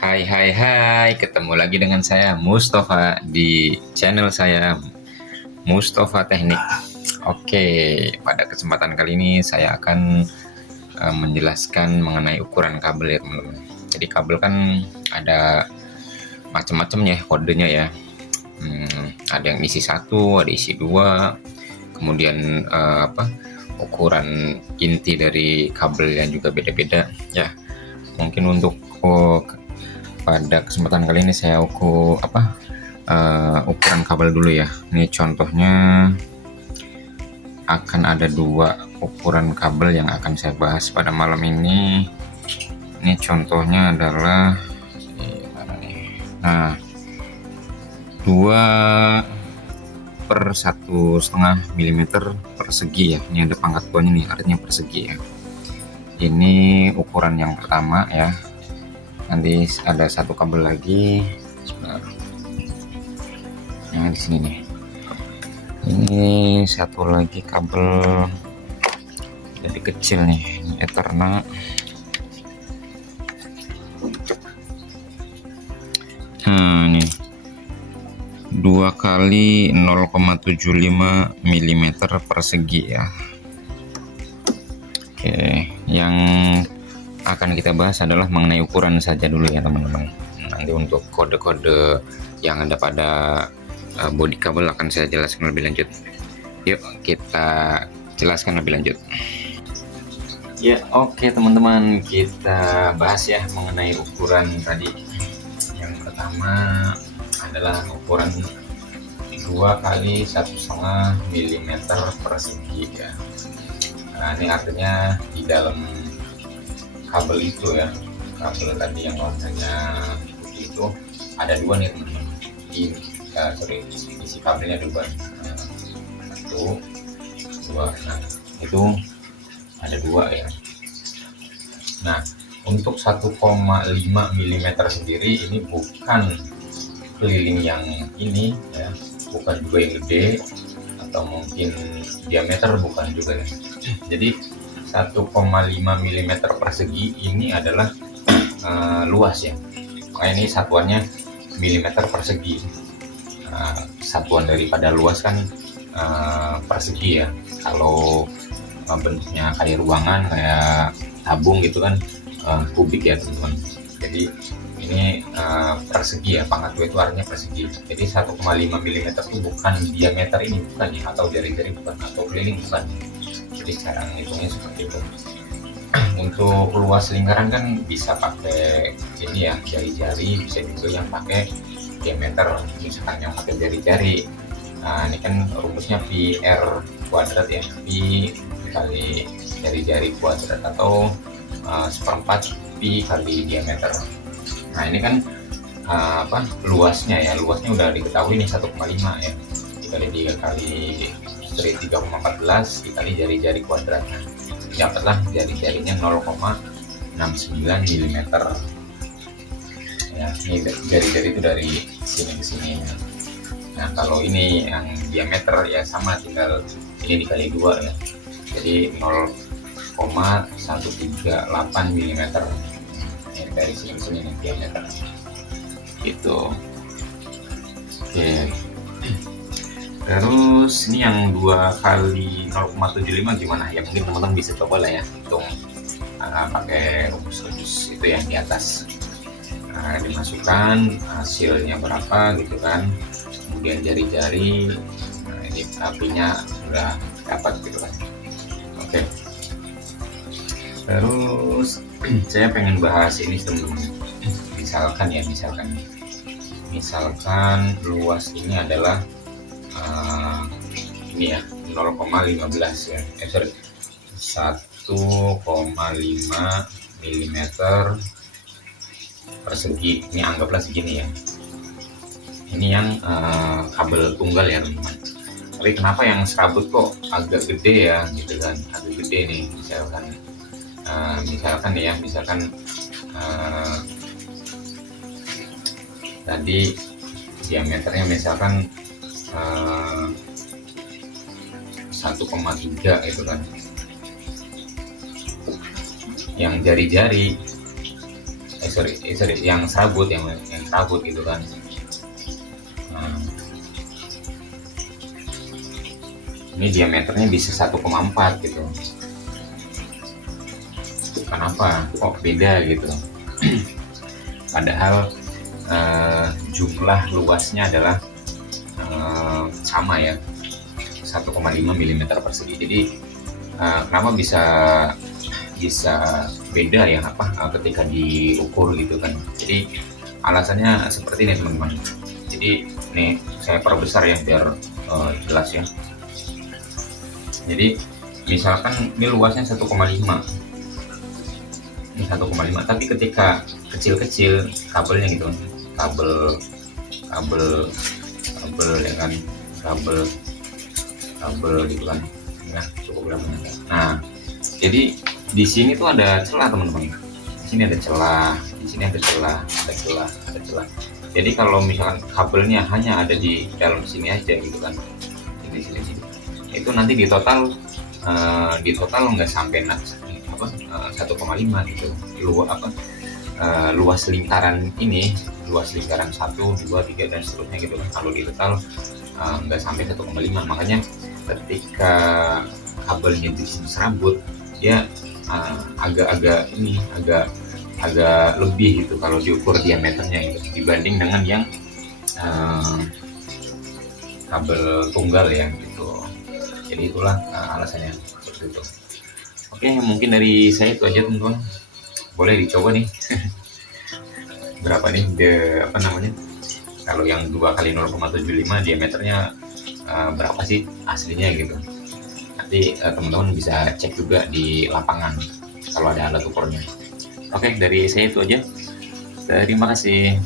Hai hai hai, ketemu lagi dengan saya Mustafa di channel saya Mustafa Teknik. Oke, pada kesempatan kali ini saya akan menjelaskan mengenai ukuran kabel ya teman-teman. Jadi kabel kan ada macam-macam ya kodenya ya. Ada yang isi satu, ada isi dua, kemudian ukuran inti dari kabel yang juga beda-beda ya. Mungkin untuk pada kesempatan kali ini saya ukuran kabel dulu ya. Ini contohnya akan ada dua ukuran kabel yang akan saya bahas pada malam ini. Ini contohnya adalah nah 2 per 1,5 mm persegi ya. Ini ada pangkat bawahnya nih, artinya persegi ya. Ini ukuran yang pertama ya. Nanti ada satu kabel lagi. Nah, di sini nih. Ini satu lagi kabel jadi kecil nih, ini Ethernet. Nah, ini 2 kali 0,75 mm persegi ya. Oke, yang akan kita bahas adalah mengenai ukuran saja dulu ya teman-teman. Nanti untuk kode-kode yang ada pada bodi kabel akan saya jelaskan lebih lanjut. Yuk kita jelaskan lebih lanjut. Ya oke teman-teman, kita bahas ya mengenai ukuran tadi. Yang pertama adalah ukuran 2 kali 1,5 mm persegi ya. Nah ini artinya di dalam kabel itu ya, kabel tadi yang warnanya putih itu ada dua nih teman-teman. Isi kabelnya ada dua, satu, dua. Nah itu ada dua ya. Nah untuk 1,5 mm sendiri ini bukan keliling yang ini ya, bukan juga yang gede, atau mungkin diameter bukan juga ya. Jadi 1,5 mm persegi ini adalah luas ya. Makanya ini satuannya milimeter persegi. Satuan daripada luas kan persegi ya. Kalau bentuknya kayak ruangan, kayak tabung gitu kan, kubik ya teman-teman. Jadi ini persegi ya, pangkat dua itu artinya persegi. Jadi 1,5 mm itu bukan diameter ini, bukan ya, atau jari-jari bukan, atau keliling bukan. Jadi cara menghitungnya seperti itu. Untuk luas lingkaran kan bisa pakai ini ya, jari-jari, bisa juga yang pakai diameter, misalkan yang pakai jari-jari. Nah ini kan rumusnya pi r kuadrat ya, pi kali jari-jari kuadrat, atau seperempat pi kali diameter. Nah ini kan luasnya ya, luasnya udah diketahui nih 1,5 ya, dikali 3 kali 3,14 dikali jari-jari kuadrat. Dapatlah jari-jarinya 0,69 mm ya. Ini jari-jari itu dari sini ke sini ya. Nah kalau ini yang diameter ya sama, tinggal ini dikali 2 ya, jadi 0,138 mm ya, dari sini ke sini nih diameter gitu. Oke, terus ini yang 2 kali 0,75 gimana ya, mungkin teman-teman bisa coba lah ya hitung pakai rumus-rumus itu yang di atas. Dimasukkan hasilnya berapa gitu kan, kemudian jari-jari, ini apinya udah dapat gitu kan. Oke, terus saya pengen bahas ini teman-teman. Misalkan luas ini adalah ini ya 0,15 ya, 1,5 mm persegi. Ini anggaplah segini ya. Ini yang kabel tunggal ya teman-teman. Tapi kenapa yang serabut kok agak gede ya gitu kan, agak gede nih. Misalkan tadi diameternya misalkan 1,3 itu kan. Yang jari-jari sorry, yang serabut, yang serabut gitu kan. Nah, ini diameternya bisa 1,4 gitu. Kenapa kok beda gitu? Padahal jumlah luasnya adalah sama ya, 1,5 mm persegi. Jadi kenapa bisa beda ya ketika diukur gitu kan. Jadi alasannya seperti ini teman-teman. Jadi nih saya perbesar ya biar jelas ya. Jadi misalkan ini luasnya 1,5, ini 1,5, tapi ketika kecil-kecil kabelnya gitu, kabel ya kan, kabel gitu kan, ya cukup berapa. Nah, jadi di sini tuh ada celah teman-teman. Di sini ada celah, di sini ada celah. Jadi kalau misalkan kabelnya hanya ada di dalam sini aja gitu kan, di sini, itu nanti di total nggak sampai 1,5 gitu. Luas lingkaran ini, luas lingkaran 1, 2, 3 dan seterusnya gitu kan. Kalau di total nggak sampai 1,5. Makanya ketika kabelnya diserabut, dia agak lebih gitu kalau diukur diameternya gitu, dibanding dengan yang kabel tunggal ya gitu. Jadi itulah alasannya seperti itu. Oke, mungkin dari saya itu aja teman-teman. Boleh dicoba nih. Berapa nih kalau yang 2 kali 0,75 diameternya berapa sih aslinya gitu. Nanti teman-teman bisa cek juga di lapangan kalau ada alat ukurnya. Oke, dari saya itu aja. Terima kasih.